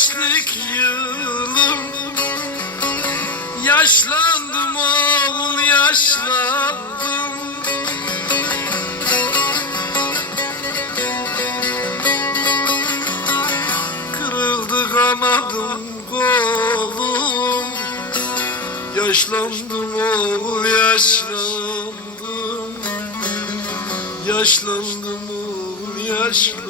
Gençlik yılım. Yaşlandım oğul yaşlandım. Kırıldı kanadım kolum Yaşlandım oğul yaşlandım. Yaşlandım oğul yaşlandım